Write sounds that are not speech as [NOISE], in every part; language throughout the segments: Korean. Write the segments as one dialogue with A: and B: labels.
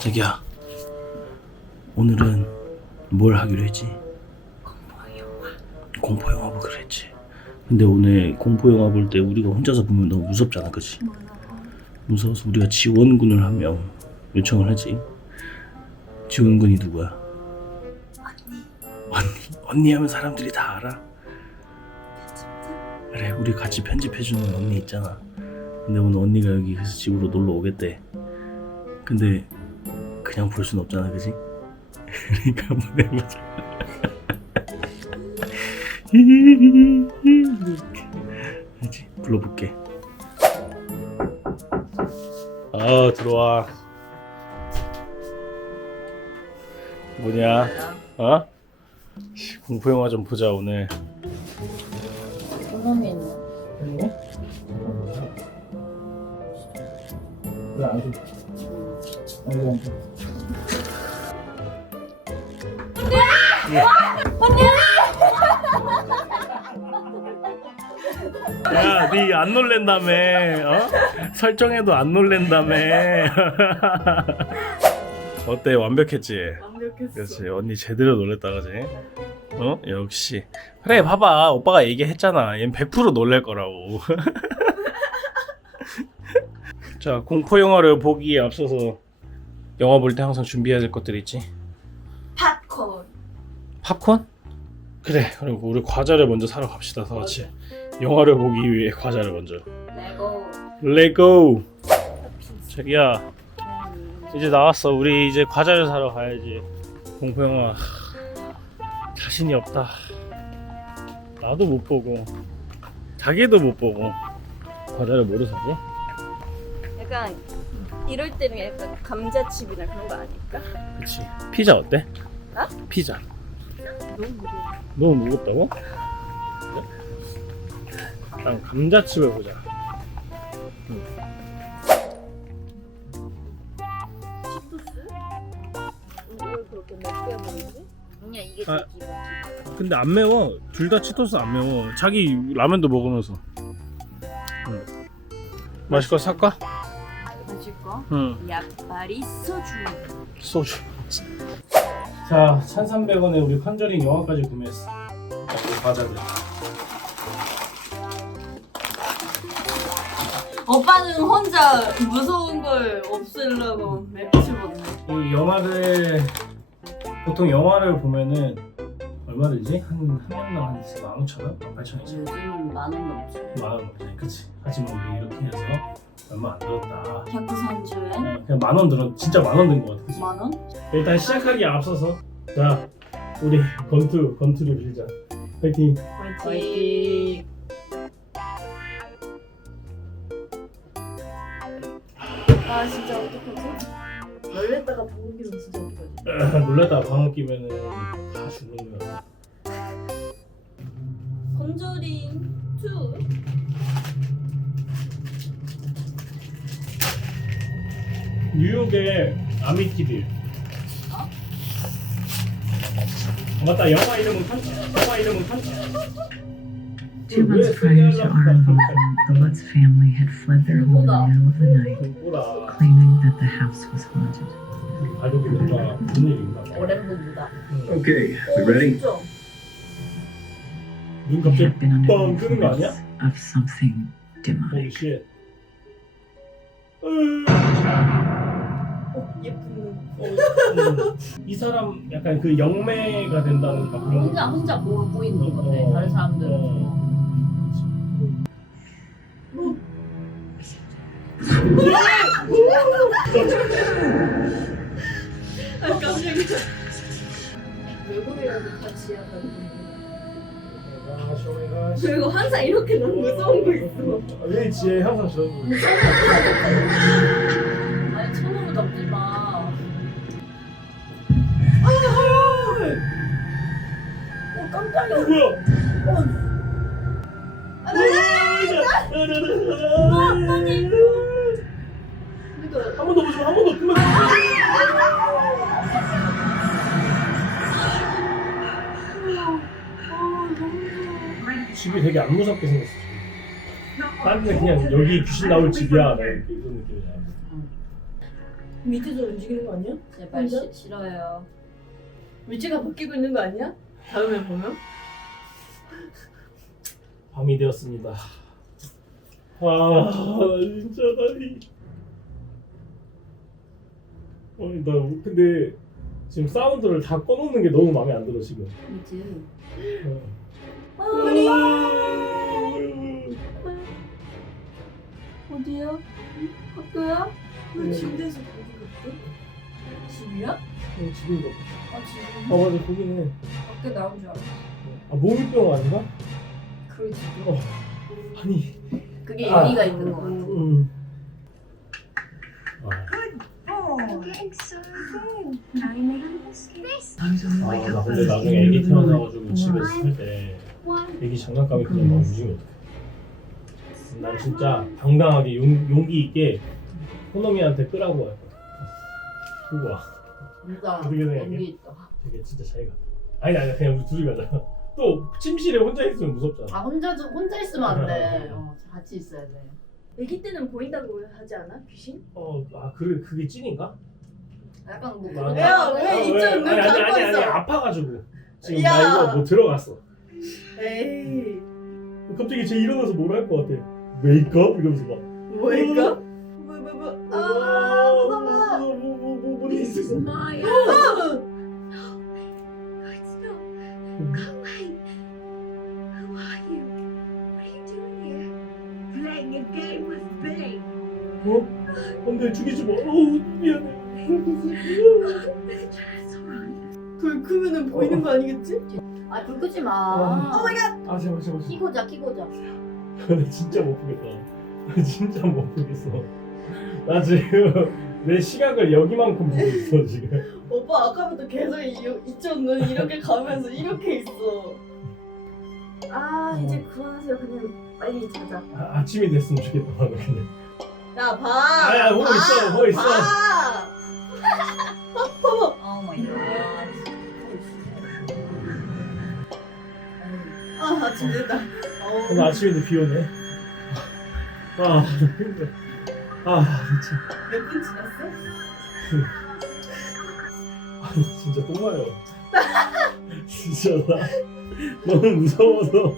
A: 자기야 오늘은 뭘 하기로 했지? 공포 영화. 보기로 했지. 근데 오늘 공포 영화 볼 때 우리가 혼자서 보면 너무 무섭잖아 그치? 무서워서 우리가 지원군을 한 명 요청을 하지. 지원군이 누구야? 언니. 언니? 하면 사람들이 다 알아. 그래 우리 같이 편집해주는 언니 있잖아. 근데 오늘 언니가 여기 집으로 놀러 오겠대. 근데 그냥 볼 순 없잖아 그지? 그러니까 한번 해보자 [LAUGHS] 그지? 불러볼게 아 들어와 뭐냐 어? 씨, 공포 영화 좀 보자 오늘
B: 조명이 있네.
A: 그래 안 줘. 아이 고안 줘. 야, 니 안 놀랜다며, 어? 설정해도 안 놀랜다며. [LAUGHS] 어때, 완벽했지?
B: 완벽했어.
A: 그렇지, 언니 제대로 놀랬다, 그지? 어? 역시. 그래, 봐봐. 오빠가 얘기했잖아. 얜 100% 놀랄 거라고. [LAUGHS] 자, 공포 영화를 보기에 앞서서 영화 볼 때 항상 준비해야 될 것들이 있지.
B: 팝콘.
A: 그래, 그리고 우리 과자를 먼저 사러 갑시다, 다 같이. 영화를 보기 위해 과자를 먼저.
B: 레고.
A: 레고. 자기야, 이제 나왔어. 우리 이제 과자를 사러 가야지. 공포 영화 자신이 없다. 나도 못 보고, 자기도 못 보고. 과자를 뭐로 사지?
B: 약간 이럴 때는 약간 감자칩이나 그런 거 아닐까?
A: 그치. 피자 어때?
B: 어?
A: 피자.
B: 너무 무거워.
A: 너무 무겁다고? 일단 감자칩을 보자.
B: 치토스? 이걸 그렇게 맵게 보이지? 그냥 이게
A: 아.
B: 제 기본.
A: 근데 안 매워. 둘 다 치토스 안 매워. 자기 라면도 먹으면서. 응. 마실 거 살까?
B: 마실 거?
A: 응.
B: 약발이 소주.
A: 소주. 자, 1,300원에 우리 컨저링 영화까지 구매했어. 자, 우리 과자들.
B: 오빠는 혼자 무서운 걸 없애려고 맵 집었네.
A: 이 영화를 보통 영화를 보면은 얼마 들지? 한 한 명당 한 15,000원? 18,000원이지.
B: 요즘은 만원 넘지.
A: 만원 넘지. 그치. 하지만 우리 이렇게 해서 얼마 안 들었다.
B: 격투선주에
A: 네, 그냥 만 원 들어 진짜 만 원 든 것 같아. 그치?
B: 만 원?
A: 일단 시작하기에 앞서서 자 우리 건투 건투를 빌자. 파이팅.
B: 화이팅. 아 진짜 어떡하지? 놀랬다가 방금 끼면 진짜 어떡하지?
A: 놀랐다 방울 끼면은 다 죽는 거야.
B: 컨저링 2
A: 뉴욕의 아미티빌.
B: 어?
A: 맞다 영화 이름은 칸. 영화 이름은 칸.
C: Two months prior to our involvement, the Lutz family had fled their home in the middle of the night,
A: 보다
C: claiming that the house was haunted.
A: 가족이 뭔가 무슨 일인가. 봐.
B: 오랜만보다
D: Okay, we ready?
A: 눈 갑자기
C: had been under the
A: 뻥 뜨는 거
C: influence
A: 아니야?
C: of something
A: Holy
C: demonic.
A: shit.
B: 어, 예쁜
A: 음, 이 사람 약간 그 영매가 된다는 막 그런
B: 혼자 혼자 모르고 있는 건데
A: 어,
B: 다른 사람들은
A: 어.
B: 아 깜짝이야 외국이라도 같이 그리고 항상 이렇게 너무 무서운 거 있어.
A: 왜 지혜 항상 저런 [LAUGHS] 집이 되게 안 무섭게 생겼어. 다른 데 그냥 여기 귀신 나올 집이야. 나 이런 느낌이야.
B: 밑에서 움직이는 거 아니야?
D: 제발? 시, 싫어요.
B: 위치가 바뀌고 있는 거 아니야? 다음에 보면?
A: 밤이 되었습니다. 아, 진짜 나이. 어, 나 근데 지금 사운드를 다 꺼놓는 게 너무 마음에 안 들어 지금.
D: 그치?
A: 어.
D: 어디야? 학교야?
B: 왜 침대에서 거기 갔대?
D: 집이야?
A: 어, 지금 거.
D: 아 집이
A: 아 맞아 거기는.
D: 밖에 나온 줄 알았어.
A: 아 모밀병 아닌가?
D: 그렇지.
A: 어. 아니.
D: 그게
A: 아.
D: 의미가 있는 거 같아.
A: 음. 아.
C: Wake
A: 아, 나 근데 나중에 애기 태어나가지고 집에 있을 때 애기 장난감이 그냥 막 움직이면 어떡해 난 진짜 당당하게 용, 용기 있게 호놈이한테 끄라고 할 거야 그거 와 어떻게 생각해?
D: 연기 있다.
A: 되게 진짜 자기가 아니 아니 그냥 우리 둘이 가자 [LAUGHS] 또 침실에 혼자 있으면 무섭잖아
D: 아 혼자 좀 혼자 있으면 안 돼. [LAUGHS] 어, 같이 있어야 돼.
B: 아기 때는 보인다고 하지 않아? 귀신?
A: 어 아 그래 그게 찐인가?
D: 약간 뭐
A: 아,
D: 그런
B: 야, 거왜
D: 하고.
B: 이쪽
A: 아니
B: 눈
A: 아니
B: 감고
A: 아니 아니
B: 있어?
A: 아파가지고 지금
B: 야.
A: 나 이거 뭐 들어갔어
B: 에이
A: 갑자기 쟤 일어나서 뭘 할 것 같아 웨이크업 이러면서 막
B: 뭐일까? 뭐뭐뭐 아 무서워
A: 뭐뭐뭐 있어
C: Maya,
B: 아!
C: it's no. Go away. Who are you? What are you doing here? Playing a game with Billy.
A: 어? 안돼 죽이지 마 어우 미안해
C: It's alright.
B: 불 크면은 보이는 거 아니겠지?
D: 아, 불 끄지
A: 어.
D: 마.
A: 아 제발 제발 제발
D: 키고 자, 키고 자.
A: 나 진짜 못 보겠다. 나 진짜 못 보겠어. 나 지금 내 시각을 여기만큼 보고 있어 지금.
B: 오빠 아까부터 계속 이, 이쪽 눈 이렇게 가면서 이렇게 있어. 아 이제 그만하세요. 그냥 빨리 자자.
A: 아, 아침이 됐으면 좋겠다 나는 그냥.
B: 야 봐.
A: 아야 보고 있어 보고 있어?
B: 봐. [LAUGHS]
D: 오마
B: 아 됐다
A: 오늘 아침인데 비 오네. 아 힘들어. 아 진짜.
B: 몇 분 지났어?
A: 아니 진짜 똥 마려 진짜 나 너무 무서워서.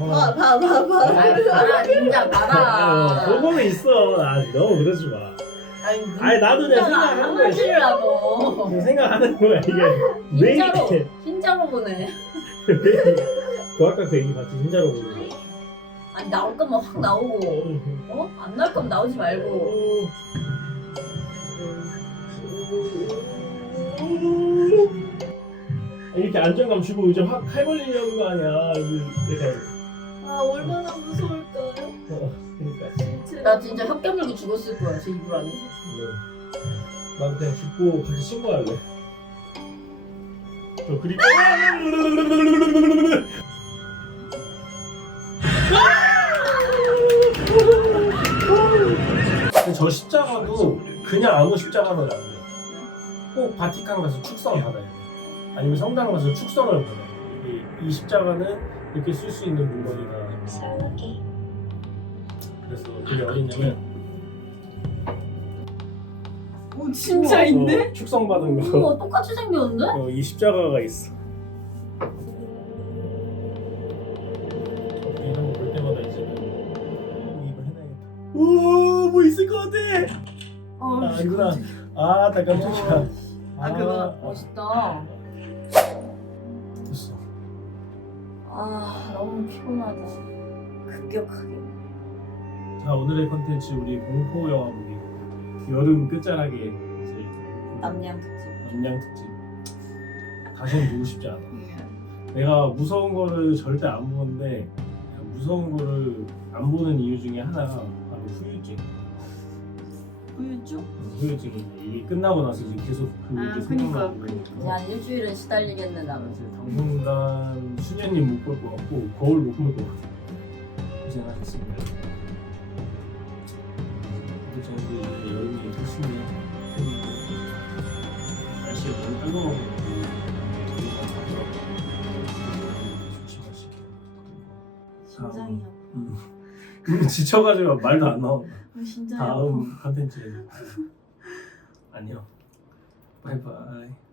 A: 아,
B: 봐 봐봐봐.
D: 아이, 봐라, 진짜
A: 아유,
D: 봐라.
A: 보고는 있어. 아 너무 그러지 마
D: 아니,
A: 아니, 나도 그냥 생각하는 거야.
D: 하시라고.
A: 그냥 생각하는 거야 이게 왜 이렇게
D: 흰자로 보네.
A: 그 아까 그 얘기 봤지 흰자로 보는 거
D: 아니, 나올 거면 확 나오고, 어? 안 나올 거면 나오지 말고.
A: 이렇게 안정감 주고 이제 확 칼걸리려는 거 아니야 이게
B: 아 얼마나 무서울
D: 나 진짜 혀 깨물고 죽었을 거야, 제 이불 안에.
A: 네. 나도 그냥 죽고 같이 신고할래 저 그리고 근데 저 십자가도 그냥 아무 십자가는 안 돼. 꼭 바티칸 가서 축성을 받아야 돼. 아니면 성당 가서 축성을 받아야 돼. 이게 이 십자가는 이렇게 쓸 수 있는 물건이다. 그래서 그게 어딨냐면
B: 오 진짜 있네?
A: 어, 축성 받은 거.
D: 우와, 똑같이 생겼는데?
A: 어, 이 십자가가 있어. 이런 거 볼 때마다 이제 이거 해놔야겠다. 오, 뭐 있을 것 같아.
B: 어,
A: 아, 아니구나. 아, 나 깜짝이야.
B: 아, 그거.
A: 어,
D: 멋있다.
A: 됐어.
D: 아, 너무 피곤하다. 급격하게.
A: 자, 오늘의 컨텐츠 우리 공포 영화 보기. 여름 끝자락에 이제
D: 남양 특집.
A: 남양 특집. 다시는 보고 싶지 않아. 내가 무서운 거를 절대 안 보는데 무서운 거를 안 보는 이유 중에 하나가 바로 후유증.
B: 후유증?
A: 후유증이 이게 끝나고 나서 이제 계속 그
B: 아,
A: 게
B: 그니까,
A: 생각나고
B: 그니까.
D: 이제 한 일주일은 시달리겠네, 나는.
A: 이제 당분간 수녀님 못 볼 것 같고 거울 못 볼 것 같고 고생하셨습니다. 또 저희도 이제 여름이 됐으면 날씨가 너무 뜨거워서
D: 심장이
A: 음. [LAUGHS] 지쳐가지고 말도 안 나온다.
B: 아, 진짜요?
A: 다음 컨텐츠에 안녕. 바이바이.